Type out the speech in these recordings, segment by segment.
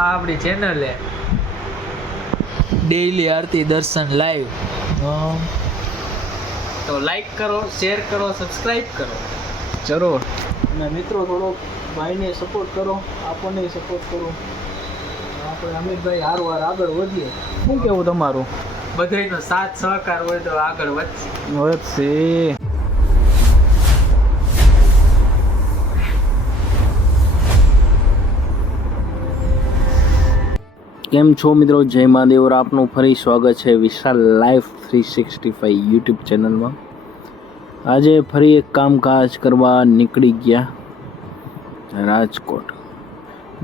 આ આપણી ચેનલ હે ડેઈલી આરતી દર્શન લાઈવ, તો લાઈક કરો, શેર કરો, સબસ્ક્રાઈબ કરો જરૂર. અને મિત્રો થોડો ભાઈને સપોર્ટ કરો, આપણને સપોર્ટ કરો. આપણે અમિતભાઈ હારવાર આગળ વધીએ. શું કેવું તમારું? બધાયનો સાથ સહકાર હોય તો આગળ વધશે. કેમ છો મિત્રો? જય મહાદેવ. આપનું ફરી સ્વાગત છે વિશાલ લાઈફ 365 યુટ્યુબ ચેનલમાં. આજે ફરી એક કામકાજ કરવા નીકળી ગયા રાજકોટ,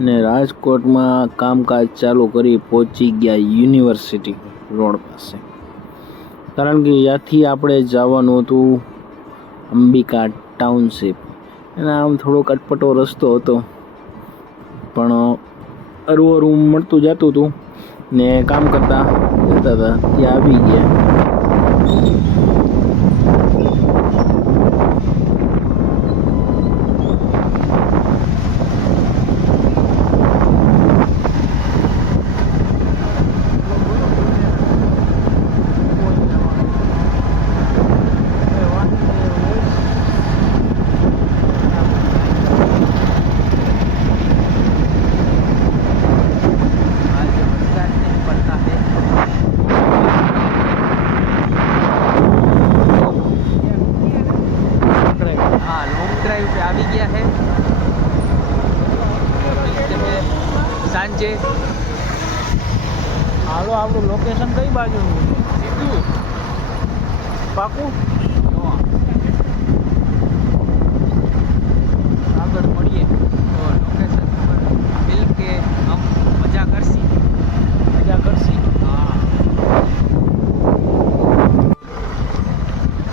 ને રાજકોટમાં કામકાજ ચાલુ કરી પહોંચી ગયા યુનિવર્સિટી રોડ પાસે. કારણ કે ત્યાંથી આપણે જવાનું હતું અંબિકા ટાઉનશીપ. અને આમ થોડોક અટપટો રસ્તો હતો, પણ અરું મળતું જતું હતું ને કામ કરતા જતા હતા. ત્યાં આવી ગયા. આવી ગયા હે સાંજે. હાલો, આપણું લોકેશન કઈ બાજુનું છે? સીધું પાકું આગળ મળીએ તો લોકેશન પર મિલ કે હમ મજા કરશી. હા,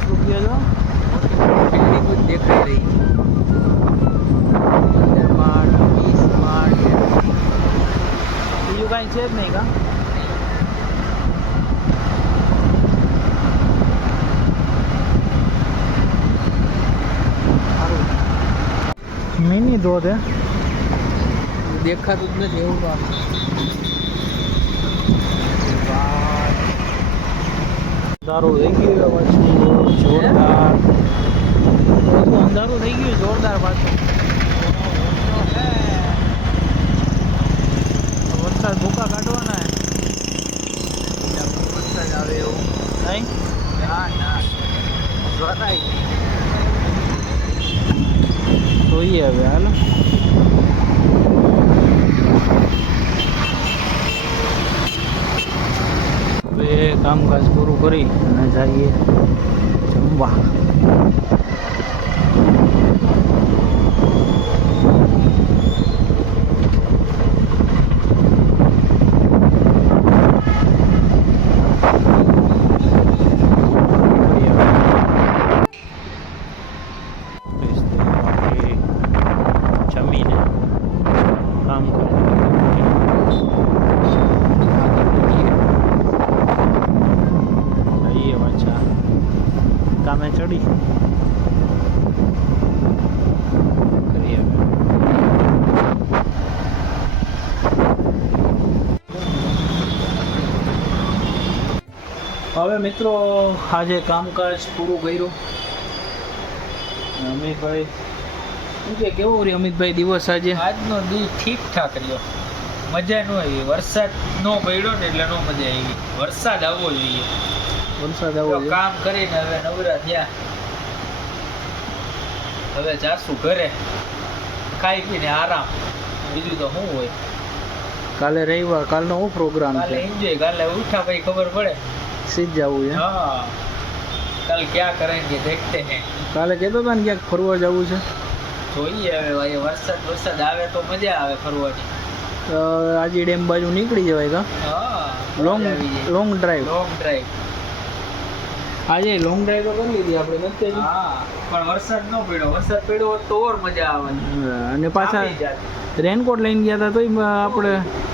શું કહે છો? બિલ્ડિંગ જ દેખાઈ રહી. 15 માળ, 20 માળ, બીજું કાંઈ છે જ નહીં કા? મિની ધોધ હે, દેખાતું જ નથી એવું કામ. અંધારું થઈ ગયું પાછું જોરદાર. બધું અંધારું થઈ ગયું જોરદાર પાછું. વરસાદ ભૂકા કાઢવાના વરસાદ આવે એવું નહીં? ના જોરાય. જોઈએ હવે. હાલો, હવે કામકાજ પૂરું કરી અને જઈએ જમવા. જમીને કામકાજ આવીએ પાછા કામે ચડી કરીએ. હવે મિત્રો આજે કામકાજ પૂરું કર્યું. અમિતભાઈ શું કે કેવો રહ્યો અમિતભાઈ દિવસ આજે? આજનો દી ઠીક ઠાક રહ્યો. મજા ન આવી. વરસાદ નો પડ્યો ને એટલે નો મજા આવી. વરસાદ આવવો જોઈએ. વરસાદ તો આવો કામ કરીને હવે નવરા થયા. હવે જાશું ઘરે, ખાઈ પીને આરામ. બીજું તો શું હોય. કાલે રવિવાર, કાલનો શું પ્રોગ્રામ કાલે છે? એન્જોય. કાલે ઉઠા પછી ખબર પડે. સીધ જવું છે? हाँ, कल क्या करेंगे देखते हैं. કાલે કહેતો હતા ને ક્યાંક ફરવા જવું છે? જોઈએ હવે ભાઈ. વરસાદ આવે તો મજા આવે ફરવાની. આજે ડેમ બાજુ નીકળી જવાય કા? હા, લોંગ ડ્રાઈવ. Long drive. આજે લોંગ ડ્રાઈવ તો કરી લીધી આપણે નથી હજી. હા, પણ વરસાદ ન પડ્યો. વરસાદ પડ્યો હોત તો ઓર મજા આવે. અને પાછા આવી જાત. રેનકોટ લઈને ગયા હતા તોય આપણે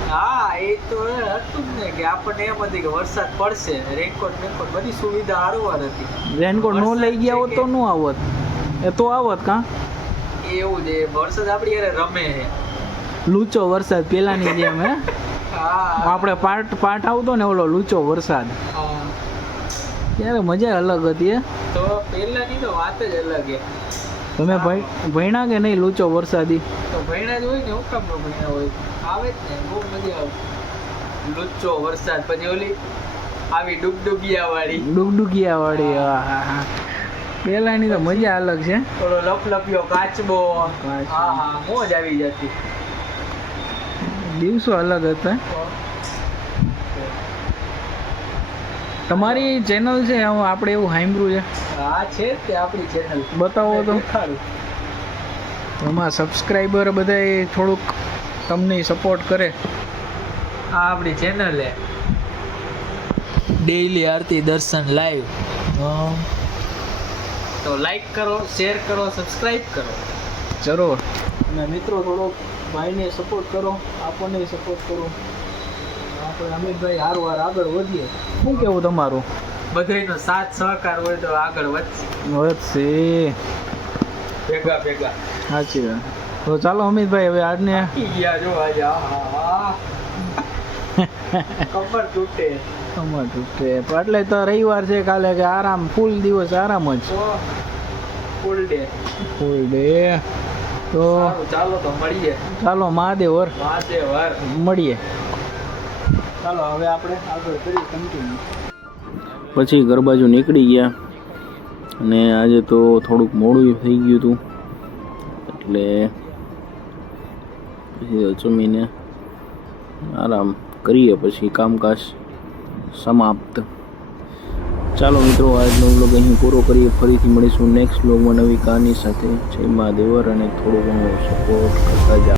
હા, એ તો હતું જ ને કે આપણને એમ હતી કે વરસાદ પડશે. રેનકોટ બધી સુવિધા હારવાર હતી. રેનકોટ નો લઈ ગયા હોત તો ન આવત. એ તો આવત કા? એવું છે. વરસાદ આપણી યારે રમે છે. લૂચો વરસાદ પેલાની જેમ હે હા આપણે પાઠ આવતો ને ઓલો લૂચો વરસાદ ત્યારે મજા અલગ હતી હે તો પહેલાની તો વાત જ અલગ છે. તમે ભણ્યા કે નહીં લૂચો વરસાદી તો ભણ્યા જ હોય ને, હું કામ ન ભણ્યા હોય? આવે જ ને, બહુ મજા આવે. લુચ્ચો વરસાદ, પછી ઓલી આવી ડુગડુગિયા વાળી, ડુગડુગિયા વાળી પેલાની તો મજા અલગ છે. ઓલો લપલપિયો કાચબો, હા હા, મોજ આવી જતી. દિવસો અલગ હતા. તમારી ચેનલ છે આપણે એવું સાંભળ્યું છે. હા છે જ તે આપણી ચેનલ, બતાવો તો. દેખાડું. એમાં સબસ્ક્રાઈબર બધાય થોડુંક તમને સપોર્ટ કરે. આ આપણી ચેનલ હે ડેઈલી આરતી દર્શન લાઈવ. તો લાઈક કરો, શેર કરો, સબસ્ક્રાઇબ કરો જરૂર. અને મિત્રો થોડોક ભાઈને સપોર્ટ કરો, આપણને સપોર્ટ કરો. આપણે અમિતભાઈ હારવાર આગળ વધીએ. શું કેવું તમારું? બધાયનો સાથ સહકાર હોય તો આગળ વધશે ભેગા ભેગા. સાચી વાત. તો ચાલો અમિતભાઈ હવે આજને ગયા જો આજે કમર તૂટે. કમર તૂટે એટલે તો રવિવાર છે કાલે કે આરામ, ફૂલ દિવસ આરામ જ. ફૂલ ડે તો ચાલો તો મળીએ. ચાલો મહાદેવર મળીએ. ચાલો હવે આપણે આગળ કરીએ કન્ટિન્યુ. પછી ઘર બાજુ નીકળી ગયા અને આજે તો થોડુંક મોડું થઈ ગયું હતું એટલે પછી જમીને આરામ કરીએ, પછી કામકાજ સમાપ્ત. ચાલો મિત્રો, આજનો વ્લોગ અહીં પૂરો કરીએ. ફરીથી મળીશું નેક્સ્ટ વ્લોગમાં નવી કહાની સાથે. જય મહાદેવર અને થોડું ઘણું સપોર્ટ કરતા જાઓ.